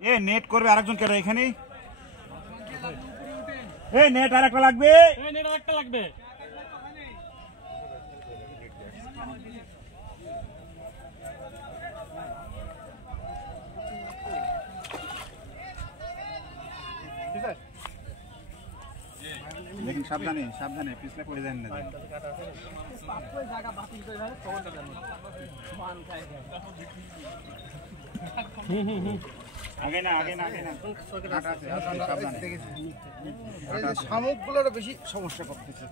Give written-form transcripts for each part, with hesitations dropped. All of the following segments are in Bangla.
এ নেট করবে আরেকজন কেন এখানে? এই নেট আরেকটা লাগবে, এই নেট আরেকটা লাগবে। लेकिन सावधाने सावधाने पिछले पड़े जाए ना आगे ना आगे ना आगे ना শামুকগুলোর বেশি সমস্যা করতেছে।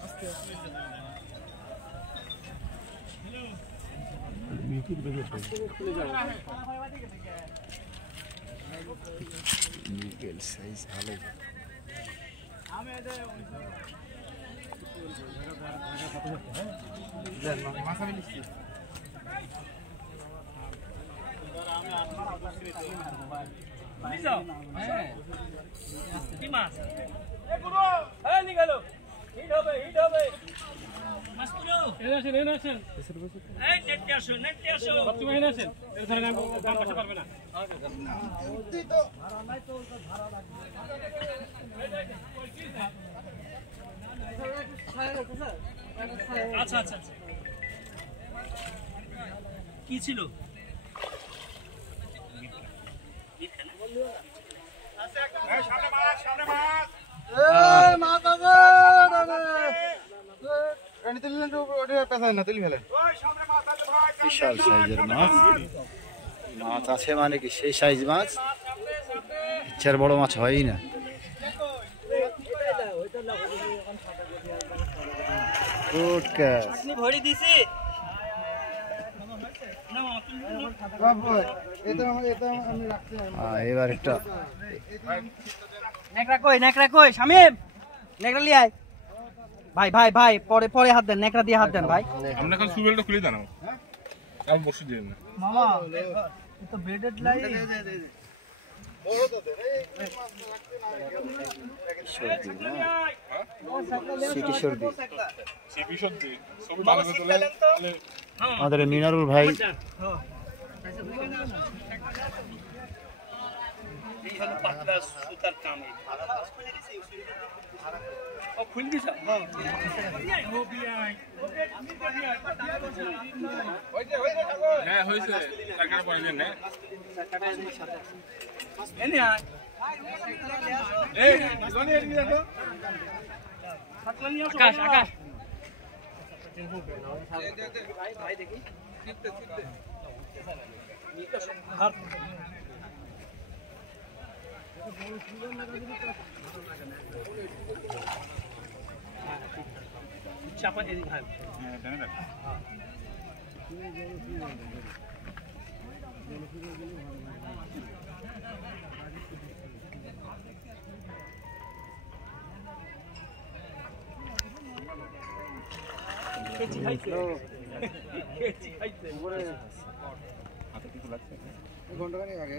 মিগেল সাইজ ভালো। কি মাছ? হ্যাঁ নিকালো। হিট হবে হিট হবে। মাছ পুরো। এনে আসেন। এই নেটে আসো নেটে আসো। তুমি এনে আসেন। এর ধরে আমি দাম করতে পারবে না। আচ্ছা আচ্ছা কি ছিল? বিশাল সাইজের মাছ। মাছ আছে মানে কি সেই সাইজ মাছ, ইচ্ছার বড় মাছ হয়ই না। এবার একটা নেকড়া কই শামিম, নেকড়া লিয়ে আয়। ভাই ভাই ভাই পরে পরে হাত দেন, নেকড়া দিয়ে হাত দেন ভাই। আমরা এখন সুবেলটা খুলে দাও, আমি বসে দিই না মামা তো বেডেড লাই আমাদের মিনারুল ভাই হ্যাঁ হয়েছে টাকা পরে দেন না আকাশ আকাশ চাপা দিয়ে দিন। কেজি খাইছে কেজি খাইছে ঘন্টা খানিক আগে